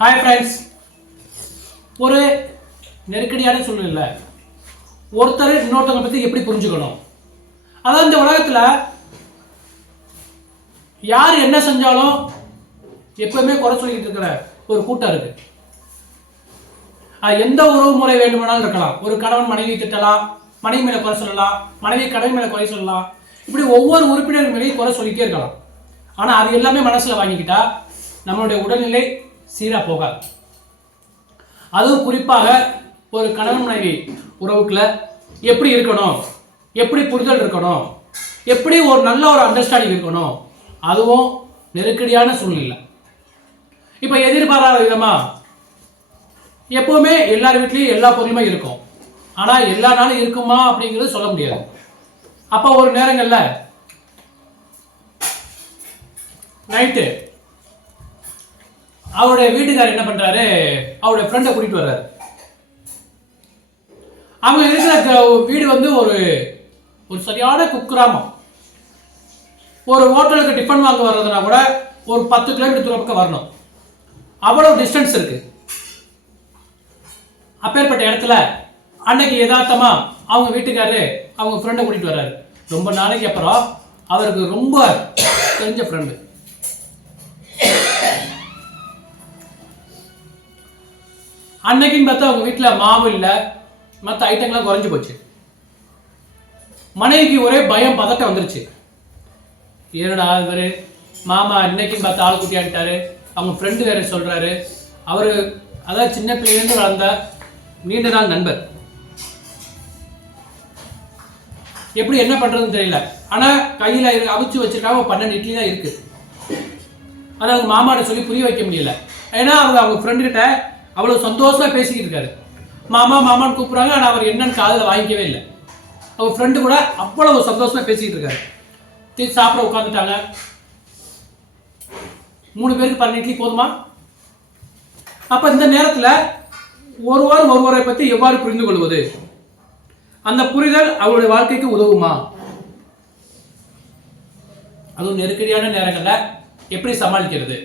Hi friends. ஒரு நெருக்கடியான சூழ்நிலை ஒருத்தர் இன்னொருத்தவங்க பற்றி எப்படி புரிஞ்சுக்கணும். அதாவது இந்த உலகத்தில் யார் என்ன செஞ்சாலும் எப்பவுமே குறை சொல்லிக்கிட்டு இருக்கிற ஒரு கூட்டம் இருக்கு. எந்த உறவு முறை வேண்டுமானாலும் இருக்கலாம். ஒரு கணவன் மனைவி திட்டலாம், மனைவி மேலே குறை சொல்லலாம், மனைவி கணவன் மேலே குறை சொல்லலாம். இப்படி ஒவ்வொரு உறுப்பினர் மேலேயும் குறை சொல்லிட்டே இருக்கலாம். ஆனால் அது எல்லாமே மனசில் வாங்கிக்கிட்டா நம்மளுடைய உடல்நிலை சீராக போகாது. அதுவும் குறிப்பாக ஒரு கணவன் மனைவி உறவுக்குள்ள எப்படி இருக்கணும், எப்படி புரிதல் இருக்கணும், எப்படி ஒரு நல்ல ஒரு அண்டர்ஸ்டாண்டிங் இருக்கணும், அதுவும் நெருக்கடியான சூழ்நிலை. இப்போ எதிர்பாராத விதமா எப்பவுமே எல்லார் வீட்லையும் எல்லா பொருளுமே இருக்கும். ஆனால் எல்லா நாளும் இருக்குமா அப்படிங்கிறது சொல்ல முடியாது. அப்போ ஒரு நேரங்களில் நைட்டு அவருடைய வீட்டுக்காரர் என்ன பண்றாரு, அவருடைய ஃப்ரெண்டை கூட்டிட்டு வர்றாரு. அவங்க இருக்கிற வீடு வந்து ஒரு சரியான குக்கிராமம். ஒரு ஹோட்டலுக்கு டிஃபன் வாங்க வர்றதுனா கூட ஒரு 10 கிலோமீட்டர் தூரம் பக்கம் வரணும். அவ்வளவு டிஸ்டன்ஸ் இருக்கு. அப்பேற்பட்ட இடத்துல அன்னைக்கு யதார்த்தமா அவங்க வீட்டுக்காரரு அவங்க ஃப்ரெண்டை கூட்டிட்டு வர்றாரு. ரொம்ப நாளைக்கு அப்புறம் அவருக்கு ரொம்ப தெரிஞ்ச ஃப்ரெண்டு. அன்னைக்குன்னு பார்த்தா அவங்க வீட்டில் மாவு இல்லை, மற்ற ஐட்டங்கள்லாம் குறைஞ்சி போச்சு. மனைவிக்கு ஒரே பயம் பதட்டம் வந்துருச்சு. ஏனடா இவர் மாமா இன்னைக்குன்னு பார்த்து ஆள் குட்டியாட்டாரு, அவங்க ஃப்ரெண்டு வேற சொல்றாரு. அவரு அதாவது சின்ன பிள்ளைலேருந்து வளர்ந்த நீண்ட நாள் நண்பர். எப்படி என்ன பண்றதுன்னு தெரியல. ஆனா கையில அவிச்சு வச்சிருக்காங்க 12 இட்லி தான் இருக்கு. அதாவது மாமாட்ட சொல்லி புரிய வைக்க முடியல. ஏன்னா அவங்க ஃப்ரெண்டு கிட்ட அவ்வளவு சந்தோஷமா பேசிக்கிட்டு இருக்காரு. மாமா மாமான்னு கூப்பிடுறாங்க. ஆனால் அவர் என்னன்னு காதில் வாங்கிக்கவே இல்லை. அவர் ஃப்ரெண்டு கூட அவ்வளவு சந்தோஷமா பேசிக்கிட்டு இருக்காரு. சாப்பிட உட்காந்துட்டாங்க. 3 பேருக்கு 12 இட்லி போதுமா? அப்ப இந்த நேரத்தில் ஒருவரை பற்றி எவ்வாறு புரிந்து கொள்வது, அந்த புரிதல் அவருடைய வாழ்க்கைக்கு உதவுமா? அதுவும் நெருக்கடியான நேரங்களில் எப்படி சமாளிக்கிறது?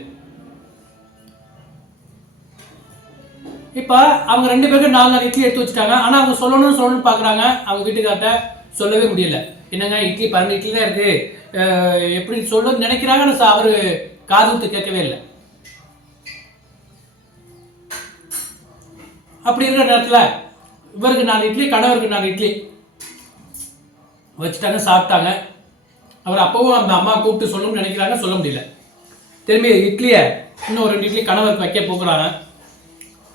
இப்போ அவங்க 2 பேருக்கு 4 இட்லி எடுத்து வச்சுட்டாங்க. ஆனால் அவங்க சொல்லணும்னு பார்க்குறாங்க. அவங்க வீட்டுக்கார்ட்ட சொல்லவே முடியல. என்னங்க இட்லி 12 இட்லி தான் இருக்கு, எப்படி சொல்ல நினைக்கிறாங்கன்னு அவர் காது ஊத்து கேட்கவே இல்லை. அப்படி இருக்கிற நேரத்தில் இவருக்கு 4 இட்லி, கணவருக்கு 4 இட்லி வச்சுட்டாங்க, சாப்பிட்டாங்க. அவர் அப்பவும் அந்த அம்மா கூப்பிட்டு சொல்லணும்னு நினைக்கிறாங்க, சொல்ல முடியல. திரும்பி இட்லியை இன்னும் 2 இட்லி கணவருக்கு வைக்க போகிறாங்க.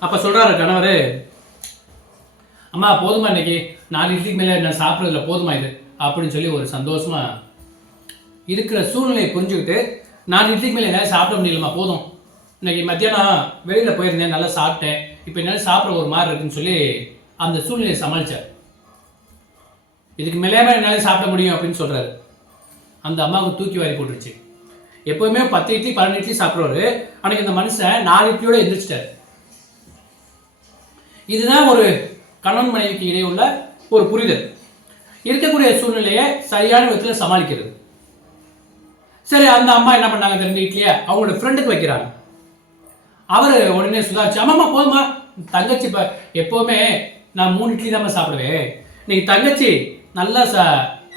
அப்போ சொல்கிறாரு கணவர், அம்மா போதுமா இன்னைக்கு 4 இட்லிக்கு மேலே நான் சாப்பிட்றதில்ல, போதுமா இது அப்படின்னு சொல்லி ஒரு சந்தோஷமா இருக்கிற சூழ்நிலையை புரிஞ்சுக்கிட்டு 4 இட்லிக்கு மேலே என்னால் சாப்பிட முடியலம்மா, போதும், இன்னைக்கு மத்தியானம் வெளியில் போயிருந்தேன், நல்லா சாப்பிட்டேன், இப்போ என்னால் சாப்பிட ஒரு மாதிரி இருக்குன்னு சொல்லி அந்த சூழ்நிலையை சமாளித்தார். இதுக்கு மேலே என்னால் சாப்பிட முடியும் அப்படின்னு சொல்கிறாரு. அந்த அம்மாவுக்கு தூக்கி வாரி போட்டுருச்சு. எப்போவுமே 10 இட்லி 12 இட்லி சாப்பிட்றவர் அன்னைக்கு இந்த மனுஷன் 4 இட்லியோடு எந்திரிச்சிட்டார். இதுதான் ஒரு கணவன் மனைவிக்கு இடையே உள்ள ஒரு புரிதல். இருக்கக்கூடிய சூழ்நிலையை சரியான விதத்தில் சமாளிக்கிறது. சரி, அந்த அம்மா என்ன பண்ணாங்க, 2 இட்லியை அவங்களோட ஃப்ரெண்டுக்கு வைக்கிறாங்க. அவர் உடனே சுதாரிச்சு, அம்மாம்மா போதுமா, தங்கச்சி இப்போ எப்போவுமே நான் 3 இட்லி தான் சாப்பிடுவேன், இன்னைக்கு தங்கச்சி நல்லா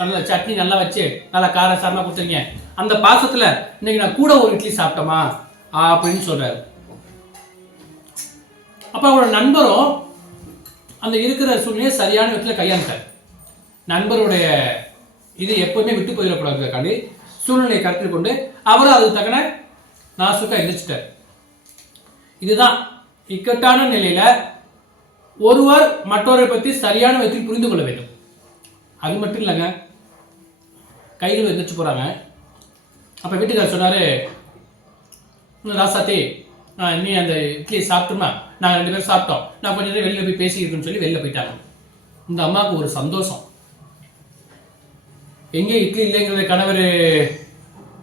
நல்லா சட்னி நல்லா வச்சு நல்லா கார சாரமாக கொடுத்துருங்க, அந்த பாசத்தில் இன்னைக்கு நான் கூட ஒரு இட்லி சாப்பிட்டோமா அப்படின்னு சொல்றாரு. அப்போ அவரோட நண்பரும் அந்த இருக்கிற சூழ்நிலையை சரியான விதத்தில் கையாண்டார். நண்பருடைய இது எப்பவுமே விட்டு போயிடக்கூடாதுக்காண்டி சூழ்நிலையை கருத்தில் கொண்டு அவரும் அதுக்கு தக்கன நாசுக்கா எந்திரிச்சிட்டார். இதுதான் இக்கட்டான நிலையில ஒருவர் மற்றவரை பற்றி சரியான விதத்தில் புரிந்து கொள்ள வேண்டும். அது மட்டும் இல்லைங்க, கைகள் எந்திரிச்சு போறாங்க. அப்போ வீட்டுக்காரர் சொன்னாரு, ராசாத்தி நீ அந்த இட்லியை சாப்பிட்டோமா, நாங்கள் 2 பேரும் சாப்பிட்டோம், நான் கொஞ்சம் நேரம் வெளியில் போய் பேசிக்கிறேன்னு சொல்லி வெளியில் போயிட்டாங்க. இந்த அம்மாவுக்கு ஒரு சந்தோஷம். எங்கே இட்லி இல்லைங்கிறத கணவர்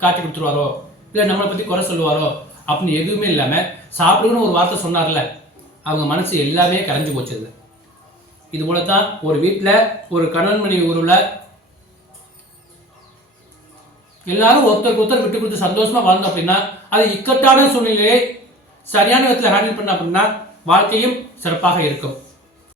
காட்டி கொடுத்துருவாரோ, இல்லை நம்மளை பற்றி குறை சொல்லுவாரோ அப்படின்னு எதுவுமே இல்லாமல் சாப்பிடுன்னு ஒரு வார்த்தை சொன்னார்ல, அவங்க மனசு எல்லாமே கரைஞ்சு போச்சுது. இது போலத்தான் ஒரு வீட்டில் ஒரு கணவன் மனைவி உறவில் எல்லாரும் ஒருத்தருக்கு ஒருத்தர் விட்டு கொடுத்து சந்தோஷமா வாழ்ந்தோம் அப்படின்னா அது இக்கட்டான சூழ்நிலையை சரியான விதத்தில் ஹேண்டில் பண்ண அப்படின்னா வாழ்க்கையும் சிறப்பாக இருக்கும்.